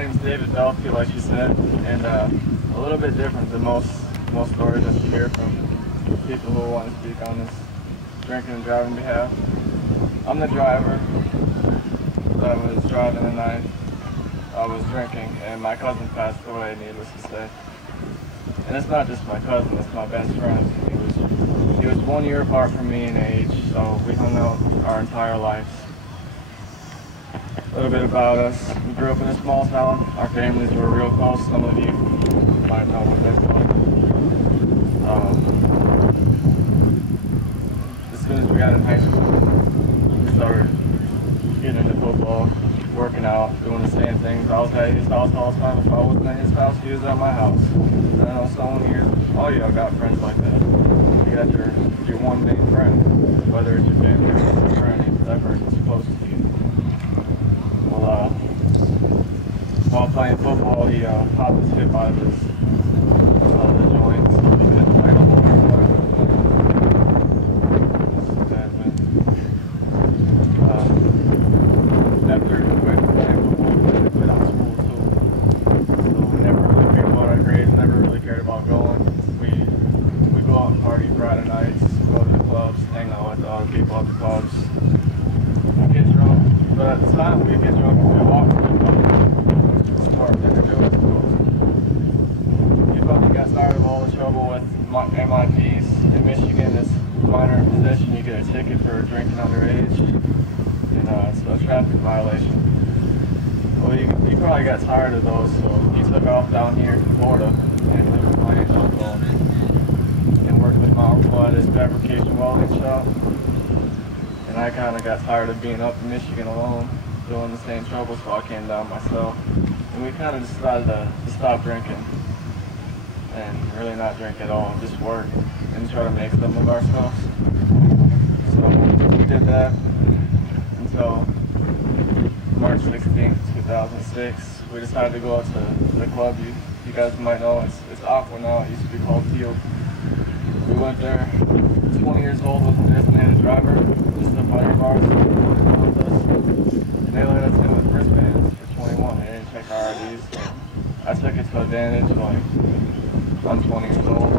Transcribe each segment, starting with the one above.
name's David Belfield, like you said, and a little bit different than most stories that you hear from people who want to speak on this drinking and driving behalf. I'm the driver. I was driving and I was drinking, and my cousin passed away, needless to say. And it's not just my cousin, it's my best friend. He was 1 year apart from me in age, so we hung out our entire lives. A little bit about us. We grew up in a small town. Our families were real close. Some of you might know what that's like. As soon as we got in high school, we started getting into football, working out, doing the same things. I was at his house all the time. If I wasn't at his house, he was at my house. And I know some of you, all y'all got friends like that. You got your one main friend, whether it's your family or your friend, that person's close to you. Well, while playing football, he popped his hip out of the joints. He couldn't play no more. After he quit playing football, he quit out of school too. So we never really cared about our grades, never really cared about going. We go out and party Friday nights, go to the clubs, hang out with other people at the clubs, get drunk. But at the time, we get drunk and we walk to the club. Which was a smart thing to do, I suppose. He probably got tired of all the trouble with MIPs. In Michigan, this minor possession, you get a ticket for drinking underage. And it's a traffic violation. Well, he probably got tired of those, so he took off down here to Florida and lived with my uncle and worked with my uncle at his fabrication welding shop. And I kind of got tired of being up in Michigan alone, doing the same trouble, so I came down myself. And we kind of decided to stop drinking and really not drink at all, just work and try to make something of ourselves. So we did that until March 16th, 2006. We decided to go out to the club. You guys might know it's Aqua now. It used to be called Field. We went there, 20 years old with a designated driver, just a buddy of ours with us. And they let us in with wristbands for 21. They didn't check our IDs. So I took it to advantage, like, I'm 20 years old.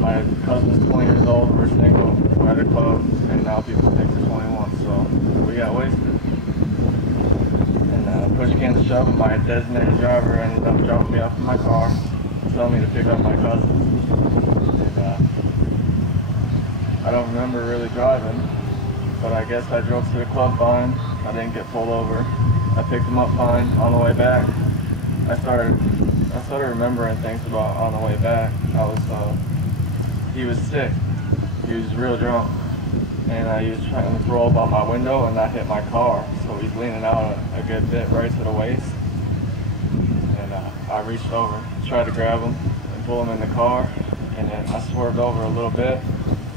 My cousin's 20 years old, we're single, we're at a club, and now people think we're 21, so we got wasted. And push came to shove, my designated driver ended up dropping me off in my car, telling me to pick up my cousin. And I don't remember really driving, but I guess I drove to the club fine. I didn't get pulled over. I picked him up fine. On the way back, I started remembering things about on the way back. He was sick. He was real drunk. And he was trying to throw up out my window and not hit my car. So he's leaning out a good bit right to the waist. And I reached over, tried to grab him and pull him in the car. And then I swerved over a little bit.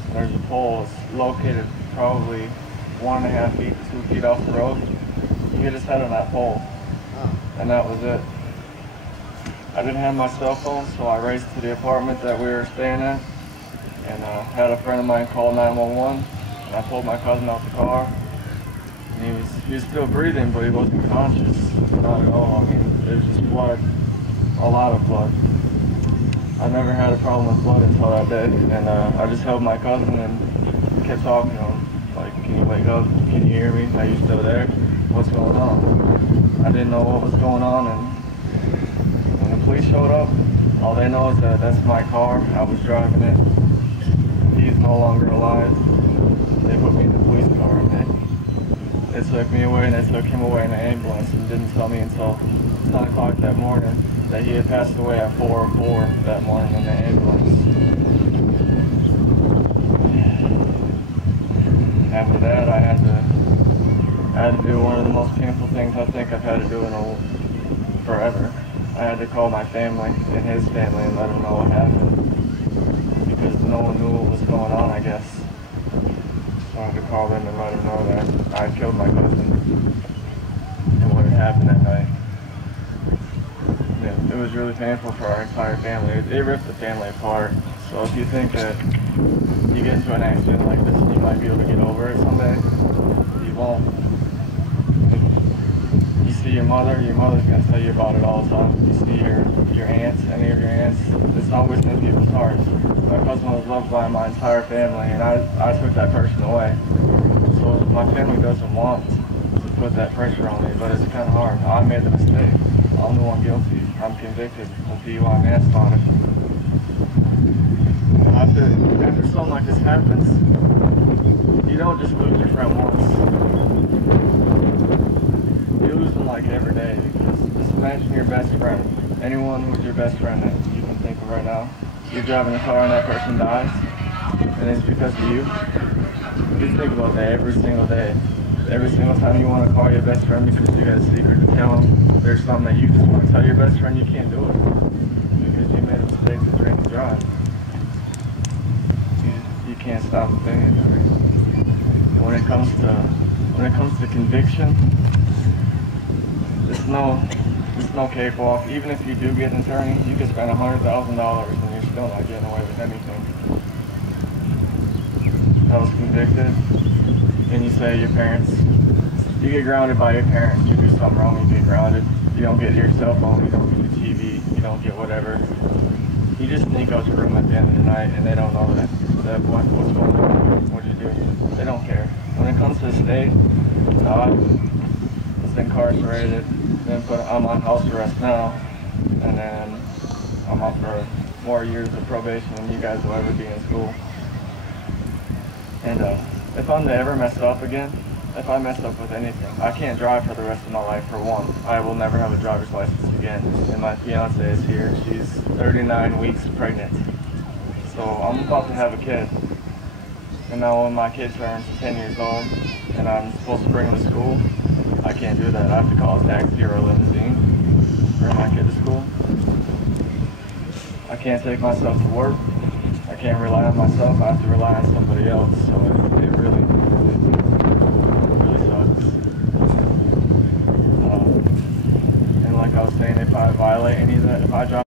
And there's a pole. It's located probably 1.5 feet, 2 feet off the road. He hit his head on that pole. And that was it. I didn't have my cell phone, so I raced to the apartment that we were staying at. And had a friend of mine call 911, and I pulled my cousin out the car. And he was still breathing, but he wasn't conscious, not at all. I mean, it was just blood, a lot of blood. I never had a problem with blood until that day, and I just held my cousin and kept talking to him, like, can you wake up, can you hear me, are you still there, what's going on? I didn't know what was going on, and when the police showed up, all they know is that that's my car, I was driving it. He's no longer alive. They put me in the police car and they took me away, and they took him away in an ambulance and didn't tell me until 10 o'clock that morning that he had passed away at 4:04 that morning in the ambulance. After that, I had to do one of the most painful things I think I've had to do in forever. I had to call my family and his family and let them know what happened. Because no one knew what was going on, I guess. So I had to call them and let them know that I killed my cousin and what had happened that night. Yeah, it was really painful for our entire family. It ripped the family apart. So if you think that you get into an accident like this and you might be able to get over it someday, you won't. You see see your mother's gonna tell you about it all the time. You see your aunts, any of your aunts, it's always in people's hearts. My cousin was loved by my entire family, and I took that person away. So my family doesn't want to put that pressure on me, but it's kind of hard. I made the mistake. I'm the one guilty. I'm convicted of DUI manslaughter. After something like this happens, you don't just lose your friend once. You lose them like every day. Just imagine your best friend. Anyone who's your best friend that you can think of right now. You're driving a car and that person dies, and it's because of you. You think about that every single day. Every single time you want to call your best friend because you got a secret to tell them, there's something that you just want to tell your best friend, you can't do it. Because you made a mistake to drink and drive. You can't stop thinking. When it comes to conviction, it's no cakewalk. Even if you do get an attorney, you can spend $100,000 and you're still not getting away with anything. I was convicted, and you say your parents, you get grounded by your parents. You do something wrong, you get grounded. You don't get your cell phone, you don't get the TV, you don't get whatever. You just sneak out your room at the end of the night, and they don't know that what's going on, what you do. They don't care. When it comes to the state, I was incarcerated, then I'm on house arrest now, and then I'm up for more years of probation than you guys will ever be in school. And if I'm to ever mess up again, if I mess up with anything, I can't drive for the rest of my life, for one. I will never have a driver's license again. And my fiance is here. She's 39 weeks pregnant. So I'm about to have a kid. And now when my kid turns 10 years old and I'm supposed to bring him to school, I can't do that. I have to call a taxi or a limousine to bring my kid to school. I can't take myself to work. I can't rely on myself. I have to rely on somebody else. So it really sucks. And like I was saying, if I violate any of that, if I drop